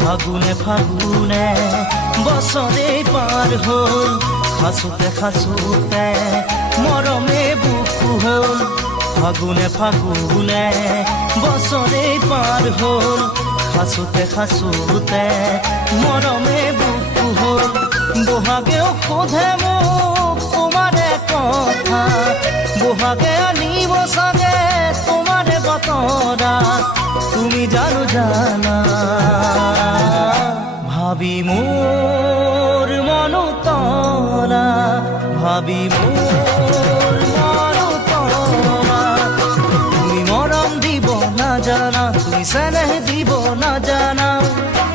ফাগুনে ফাগুনে বছৰে পাৰ হ'ল, খাচোতে খাচোতে মৰমে বুকু হ'ল। ফাগুনে ফাগুনে বছৰে পাৰ হ'ল, খাচোতে খাচোতে মৰমে বুকু হ'ল। বহাগেও সোধে মোক তোমাৰে কথা, বহাগে আনিব চাগে তোমাৰে বতৰা। তুমি জানো জানা ভাবি মোৰ মন তৰা, ভাবি মোৰ